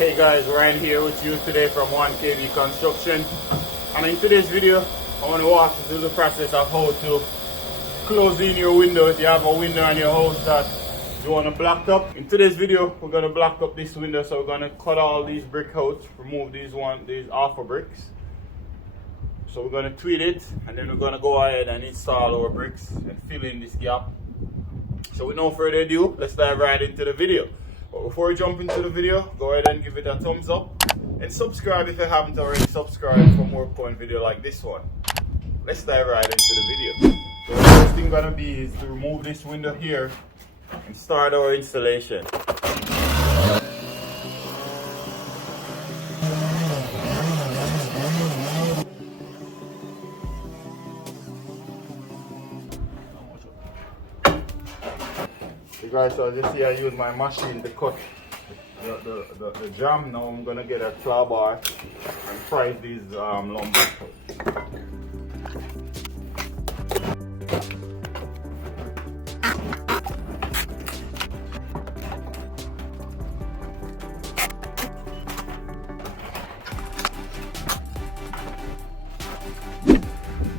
Hey guys, Ryan here with you today from 1KB Construction, and in today's video I want to walk you through the process of how to close in your window if you have a window in your house that you want to block up. In today's video we're going to block up this window, so we're going to cut all these brick out, remove these offer bricks. So we're going to tweet it, and then we're going to go ahead and install our bricks and fill in this gap. So with no further ado, let's dive right into the video. But before we jump into the video, go ahead and give it a thumbs up and subscribe if you haven't already subscribed for more point video like this one. Let's dive right into the video. So the first thing gonna be is to remove this window here and start our installation. You guys, so as you see, I use my machine to cut the jam. Now I'm gonna get a claw bar and price these lumber.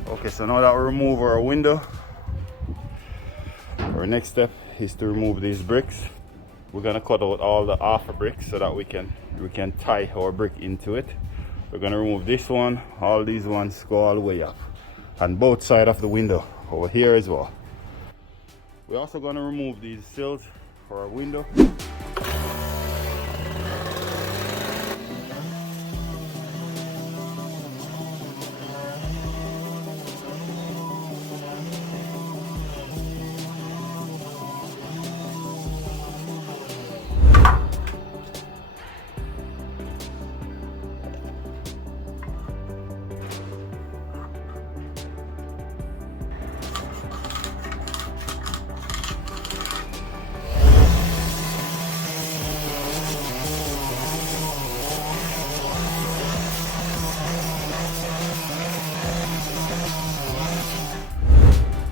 Okay, so now that we remove our window, our next step is to remove these bricks. We're gonna cut out all the offer bricks so that we can tie our brick into it. We're gonna remove this one, all these ones go all the way up, and both sides of the window over here as well. We're also gonna remove these sills for our window.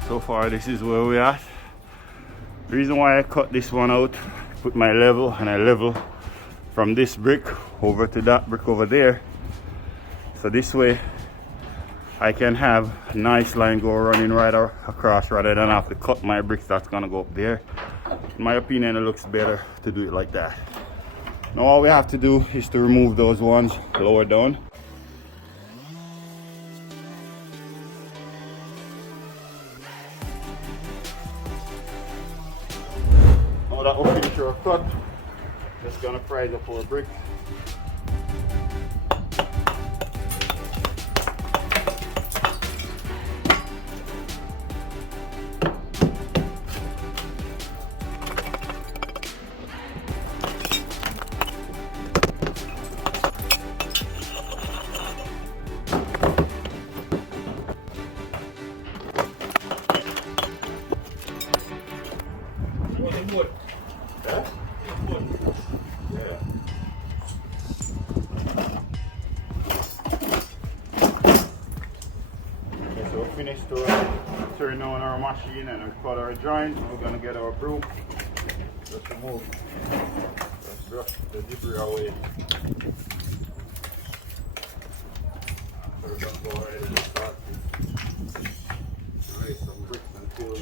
So far this is where we're at. The reason why I cut this one out, put my level, and I level from this brick over to that brick over there, so this way I can have a nice line go running right across rather than have to cut my bricks that's gonna go up there. In my opinion, it looks better to do it like that. Now all we have to do is to remove those ones lower down. Now that we finish our cut, just gonna price up our bricks. Finished to turn on our machine and we cut our joint. We're gonna get our broom. Just remove, just brush the debris away. So we're gonna go ahead and start to lay some bricks and fill in.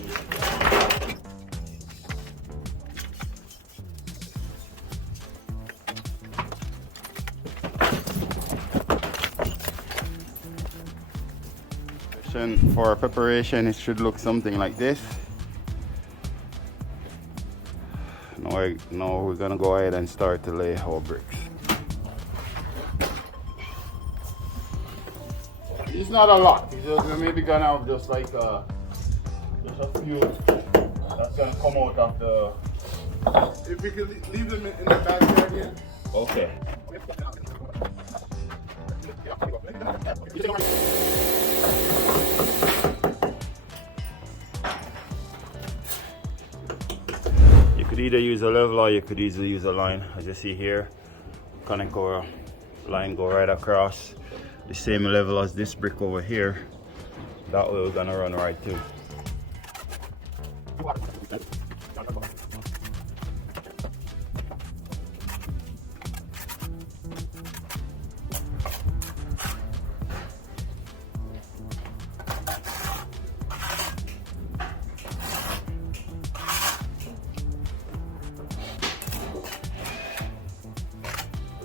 For our preparation, it should look something like this. Now we're gonna go ahead and start to lay our bricks. It's not a lot. We're maybe gonna have just like just a few that's gonna come out of the. If we could leave them in the backyard here. Okay. You could either use a level or you could easily use a line. As you see here, connect our line go right across the same level as this brick over here. That way we're gonna run right too.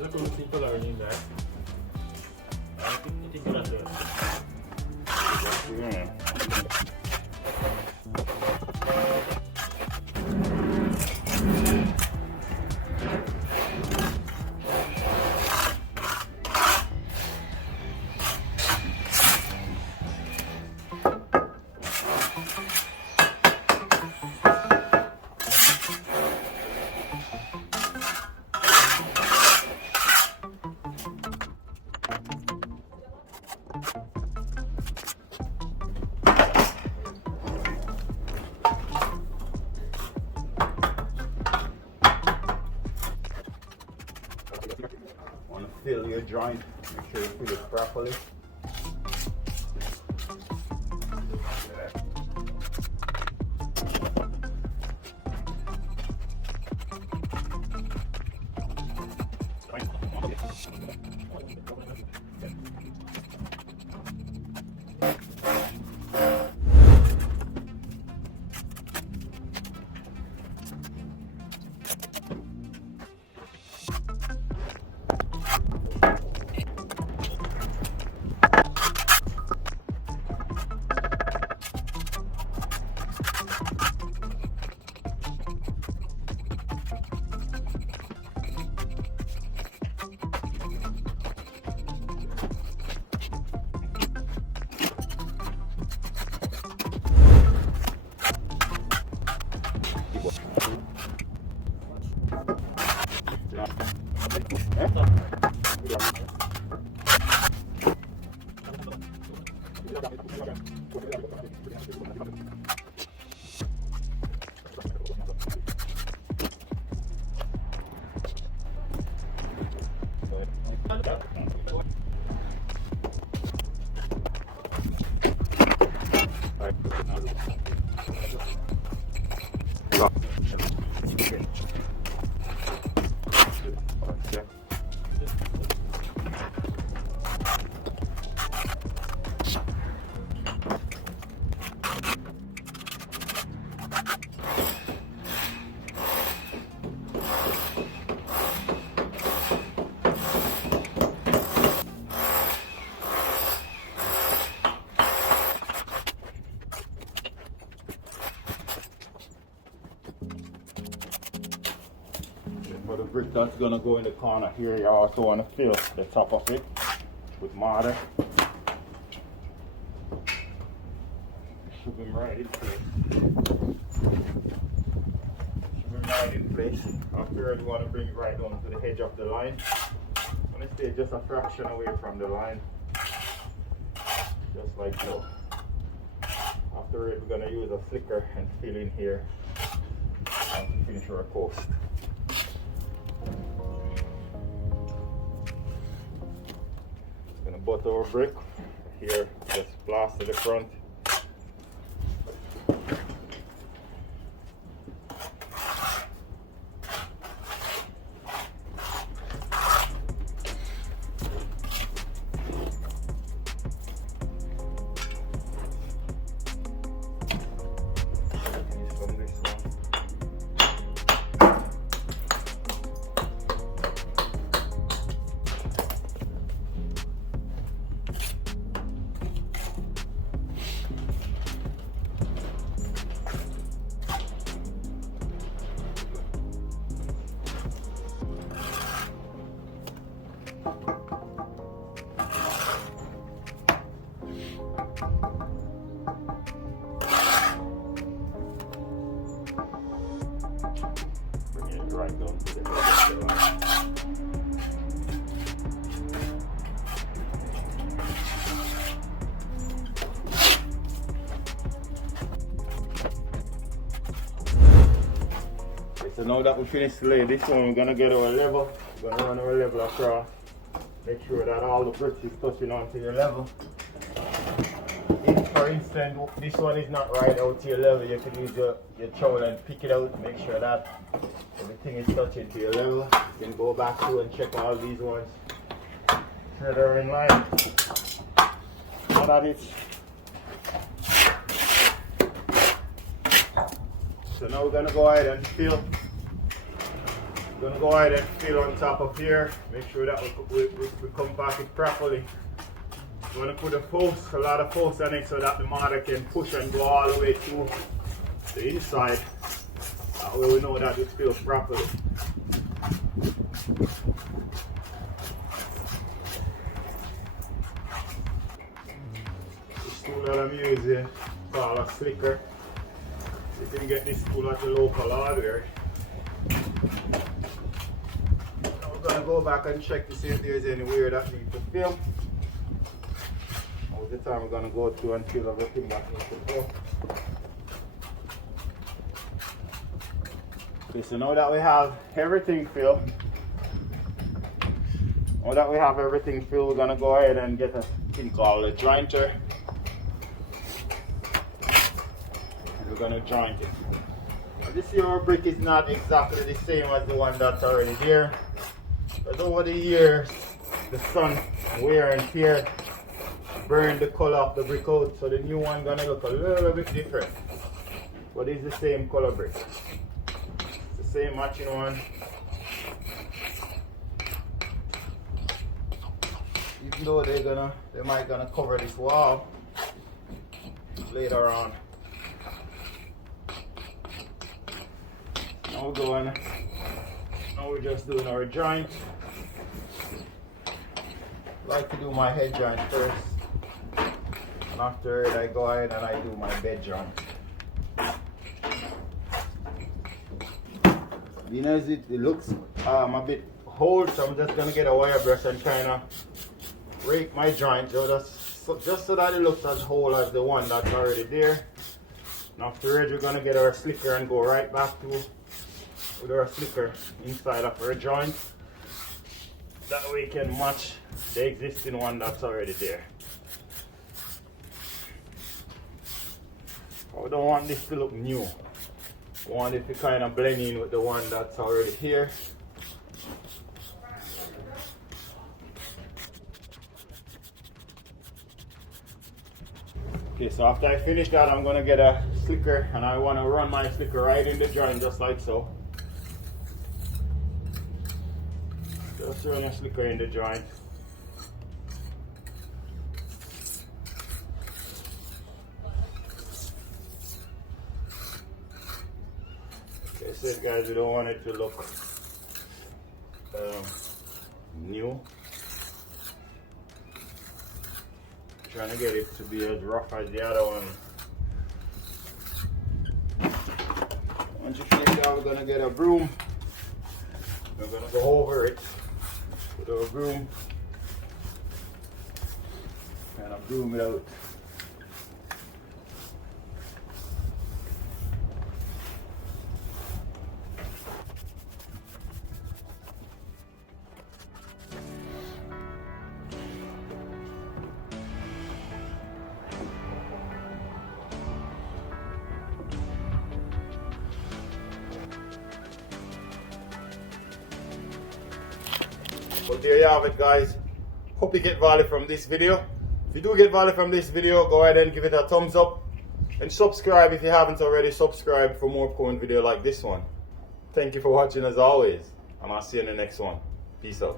Look at the people are in there. I think that's it. Yeah. Want to fill your joint, make sure you fill it properly. For the brick that's gonna go in the corner here, you also want to fill the top of it with mortar. Shove them right in place. Shove them right in place. After you want to bring it right down to the edge of the line. I'm gonna stay just a fraction away from the line. Just like so. After it, we're gonna use a flicker and fill in here and finish our post. Gonna butt our brick here, just plaster the front. Right down to the middle. Okay, so now that we finished to lay this one, we're gonna get our level. We're gonna run our level across. Make sure that all the bricks is touching onto your level. If, for instance, this one is not right out to your level, you can use your trowel and pick it out. Make sure that everything is touching to your level. You can go back through and check all these ones. Sure they're in line. Now that it's so now we're gonna go ahead and fill We're gonna go ahead and fill on top of here. Make sure that we compact it properly. We're gonna put a lot of force on it so that the mortar can push and go all the way to the inside. That way we know that it fills properly. This tool that I'm using is called a slicker. You can get this tool at the local hardware. Now we're gonna go back and check to see if there's anywhere that needs to fill. All the time we're gonna go through and fill everything that needs to fill. Okay, so now that we have everything filled, we're gonna go ahead and get a thing called a jointer. And we're gonna joint it. Now this here brick is not exactly the same as the one that's already there. But over the years, the sun wear and tear burned the color of the brick out, so the new one gonna look a little bit different. But it's the same color brick. It's the same matching one. Even though they might gonna cover this wall later on. Now we're just doing our joint. I like to do my head joint first. And after it I go ahead and I do my bed joint. You know, it looks a bit hole, so I'm just gonna get a wire brush and kind of rake my joint just so that it looks as whole as the one that's already there. And afterwards we're gonna get our slicker and go right back to with our slicker inside of our joint. That way we can match the existing one that's already there. We don't want this to look new. We want it to kind of blend in with the one that's already here. Okay, so after I finish that, I'm going to get a slicker and I want to run my slicker right in the joint just like so. Just run a slicker in the joint. Like I said, guys, we don't want it to look new. Trying to get it to be as rough as the other one. Once you finish that, we're gonna get a broom. We're gonna go over it with our broom. Kind of broom it out. But there you have it, guys. Hope you get value from this video. If you do get value from this video, go ahead and give it a thumbs up and subscribe if you haven't already subscribed for more cool video like this one. Thank you for watching as always, and I'll see you in the next one. Peace out.